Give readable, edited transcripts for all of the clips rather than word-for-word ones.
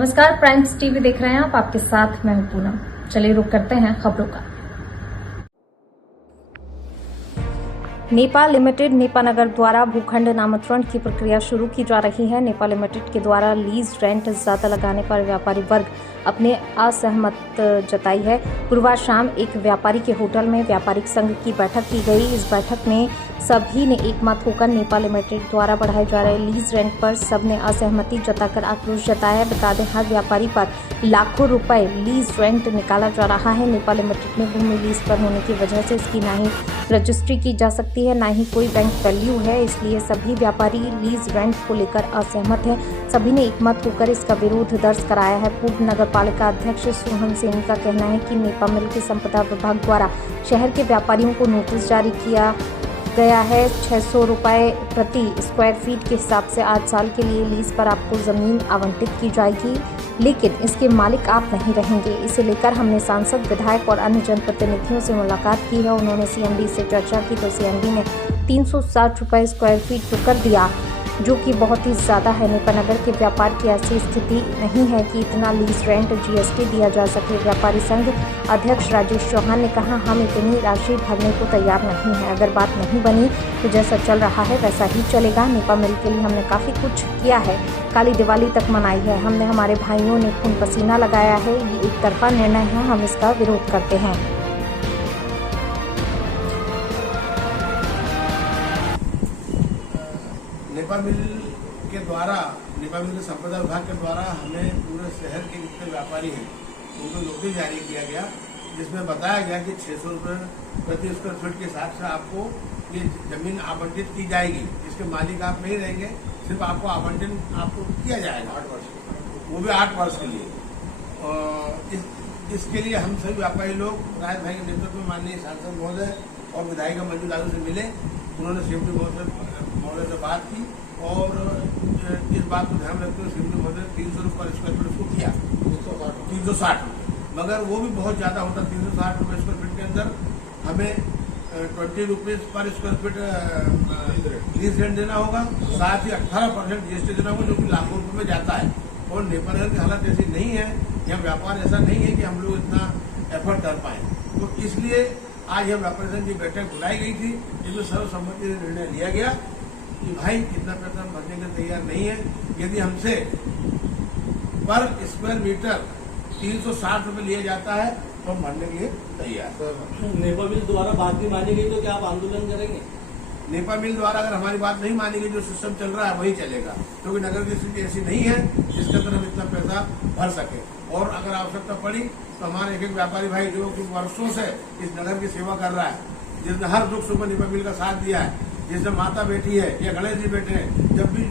नमस्कार, primes TV देख रहे हैं आप। आपके साथ मैं हूं पूनम। चलिए रुक करते हैं खबरों का। नेपा लिमिटेड नेपानगर द्वारा भूखंड नामांतरण की प्रक्रिया शुरू की जा रही है। नेपा लिमिटेड के द्वारा लीज रेंट ज्यादा लगाने पर व्यापारी वर्ग अपने असहमत जताई है। गुरुवार शाम एक व्यापारी के होटल में व्यापारिक संघ की बैठक की गई। इस बैठक में सभी ने एकमत होकर नेपा लिमिटेड द्वारा बढ़ाए जा रहे लीज रेंट पर सबने असहमति जताकर आक्रोश जताया। बता दें, हर व्यापारी पर लाखों रुपए लीज रेंट निकाला जा रहा है। नेपा लिमिटेड में भूमि लीज पर होने की वजह से इसकी ना ही रजिस्ट्री की जा सकती है, ना ही कोई बैंक वैल्यू है। इसलिए सभी व्यापारी लीज रेंट को लेकर असहमत हैं। सभी ने एकमत होकर इसका विरोध दर्ज कराया है। पूर्व नगर पालिका अध्यक्ष सोहन सेनी का कहना है कि नेपा मिल के संपदा विभाग द्वारा शहर के व्यापारियों को नोटिस जारी किया गया है। 600 रुपये प्रति स्क्वायर फीट के हिसाब से 8 साल के लिए लीज पर आपको जमीन आवंटित की जाएगी, लेकिन इसके मालिक आप नहीं रहेंगे। इसे लेकर हमने सांसद, विधायक और अन्य जनप्रतिनिधियों से मुलाकात की है। उन्होंने सीएमडी से चर्चा की तो सीएमडी ने 360 रुपये स्क्वायर फीट तो कर दिया, जो कि बहुत ही ज़्यादा है। नेपानगर के व्यापार की ऐसी स्थिति नहीं है कि इतना लीज रेंट जीएसटी दिया जा सके। व्यापारी संघ अध्यक्ष राजेश चौहान ने कहा, हम इतनी राशि भरने को तैयार नहीं है। अगर बात नहीं बनी तो जैसा चल रहा है वैसा ही चलेगा। नेपा मिल के लिए हमने काफ़ी कुछ किया है, काली दिवाली तक मनाई है। हमने हमारे भाइयों ने खून पसीना लगाया है। ये एक तरफा निर्णय है, हम इसका विरोध करते हैं। नेपा मिल के द्वारा, नेपा मिल के संपदा विभाग के द्वारा हमें पूरे शहर के जितने व्यापारी हैं उनको नोटिस जारी किया गया, जिसमें बताया गया कि 600 रुपये प्रति स्क्वायर फीट के हिसाब से आपको ये जमीन आवंटित की जाएगी। इसके मालिक आप नहीं रहेंगे, सिर्फ आपको आवंटन आपको किया जाएगा 8 वर्ष, वो भी 8 वर्ष के लिए। इसके लिए हम सभी व्यापारी लोग राज भाई के नेतृत्व में माननीय सांसद महोदय और विधायिका मंजू लालू से मिले। उन्होंने सीएमडी महोदय से बात की और इस बात को ध्यान रखते हुए सीएमडी महोदय 300 रुपये स्क्वायर फीट उसको किया, 360 रुपये, मगर वो भी बहुत ज़्यादा होता। 360 रुपये स्क्वायर फीट के अंदर हमें 20 रुपीज़ पर स्क्वायर फीट लीज रेंट देना होगा, साथ ही 18% जीएसटी देना होगा, जो कि लाखों रुपये में जाता है। और नेपानगर की हालत ऐसी नहीं है, यहाँ व्यापार ऐसा नहीं है कि हम लोग इतना एफर्ट कर पाए। तो इसलिए आज यह व्यापारी संघ की बैठक बुलाई गई थी, जिसमें सर्वसम्मति से निर्णय लिया गया कि भाई इतना पैसा हम भरने के तैयार नहीं है। यदि हमसे पर स्क्वायर मीटर 360 रुपये लिया जाता है तो हम भरने के लिए तैयार। नेपा मिल द्वारा बात नहीं मानी गई तो क्या आप आंदोलन करेंगे? नेपा मिल द्वारा अगर हमारी बात नहीं मानी गई, जो सिस्टम चल रहा है वही चलेगा, क्योंकि नगर की स्थिति ऐसी नहीं है जिसके अंदर हम इतना पैसा भर सके। और अगर आवश्यकता पड़ी तो हमारे एक व्यापारी भाई जो कि वर्षों से इस नगर की सेवा कर रहा है, जिसने हर दुख सुख में नेपा मिल का साथ दिया है, जिसने माता बैठी है या गणेश जी बैठे हैं, जब भी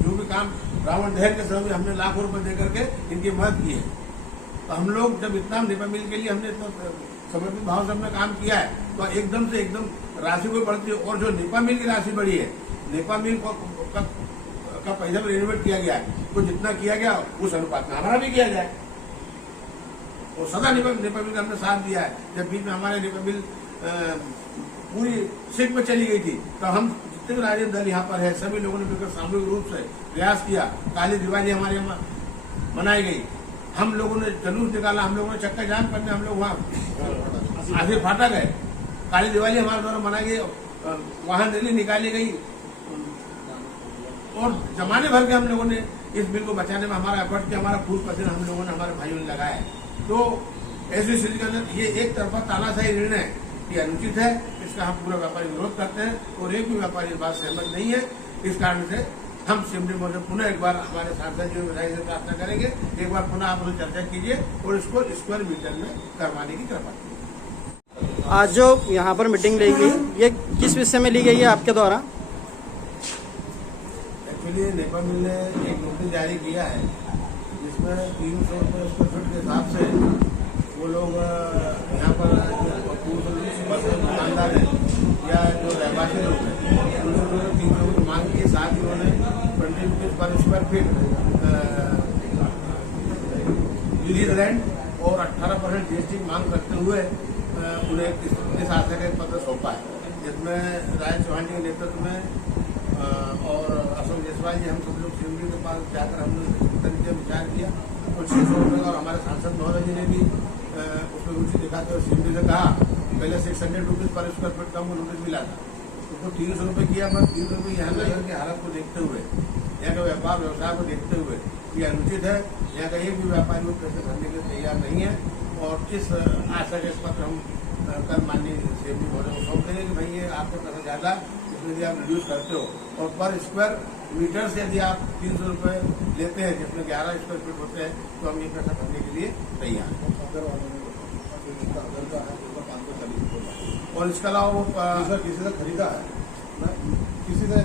जो भी काम रावण दहन के समय हमने लाखों रुपए दे करके इनकी मदद की है। तो हम लोग जब इतना नेपा मिल के लिए हमने इतना समर्पित भाव से हमने काम किया है, तो एकदम से एकदम राशि कोई बढ़ती है। और जो नेपा मिल की राशि बढ़ी है, नेपा मिल का पैसा भी रिनोवेट किया गया है, तो जितना किया गया उस अनुपात में हमारा भी किया जाए। और सदा नेपा मिल का हमने साथ दिया है। जब बीच में हमारे नेपा मिल पूरी सिख में चली गई थी, तो हम जितने भी राजनीतिक दल यहाँ पर है, सभी लोगों ने मिलकर सामूहिक रूप से प्रयास किया। काली दिवाली हमारे यहाँ मनाई गई, हम लोगों ने जुलूस निकाला, हम लोगों ने चक्का जाम करने हम लोग वहाँ आधे फाटा गए। काली दिवाली हमारे द्वारा मनाई गई, वाहन रैली निकाली गई और जमाने भर के हम लोगों ने इस बिल को बचाने में हमारा एफर्ट किया, हमारा खून पसीना हम लोगों ने, हमारे भाइयों ने लगाया है। तो ऐसी स्थिति के अंदर ये एक तरफा तानाशाही निर्णय ये अनुचित है। इसका हम पूरा व्यापारी विरोध करते हैं और एक भी व्यापारी इस बात सहमत नहीं है। इस कारण से हम सीएमडी महोदय पुनः एक बार हमारे सांसद जी विधायक से प्रार्थना करेंगे, एक बार पुनः आप उनसे चर्चा कीजिए और इसको स्क्वायर मीटर में करवाने की कृपा कीजिए। आज जो यहाँ पर मीटिंग ली गई, ये किस विषय में ली गई है आपके द्वारा? एक्चुअली नेपा मिल ने एक नोटिस जारी किया है, जिसमें 300 रुपये स्क्वायर फीट के हिसाब से वो लोग यहाँ पर दुकानदार है या जो रहवासी लोग हैं, उन्होंने 300 रुपये मांग की। साथ ही उन्होंने 20 रुपीज़ पर स्क्वायर फीट लीज रेंट और 18% जीएसटी मांग करते हुए उन्हें इस आशय का एक पत्र सौंपा है, जिसमें राजेश चौहान जी के नेतृत्व में और अशोक जायसवाल जी, हम सब लोग सीएमडी के पास जाकर हमने तरीके विचार किया तो 600 रुपये का। और हमारे सांसद महोदय जी ने भी उसमें रुचि दिखाते हुए सीएमडी से कहा, पहले 600 रुपीज पर स्क्वायर फीट कम नोटिस मिला था, उसको 300 रुपये किया। पर 300 रुपये यहाँ नगर की हालत को देखते हुए, यहाँ का व्यापार व्यवसाय को देखते हुए ये अनुचित है। यहाँ का एक भी व्यापारी वो पैसे भरने के लिए तैयार नहीं है। और इस आशा के इस पत्र हम कल माननीय सीएमडी महोदय को सौंप देंगे कि भाई ये आपका पैसा ज्यादा, इसमें यदि आप रिड्यूस करते हो और पर स्क्वायर मीटर से यदि आप 300 रुपये लेते हैं, जिसमें 11 स्क्वायर फीट होते हैं, तो हम ये पैसा भरने के लिए तैयार हैं। और इसके अलावा वो किसी से खरीदा है, किसी से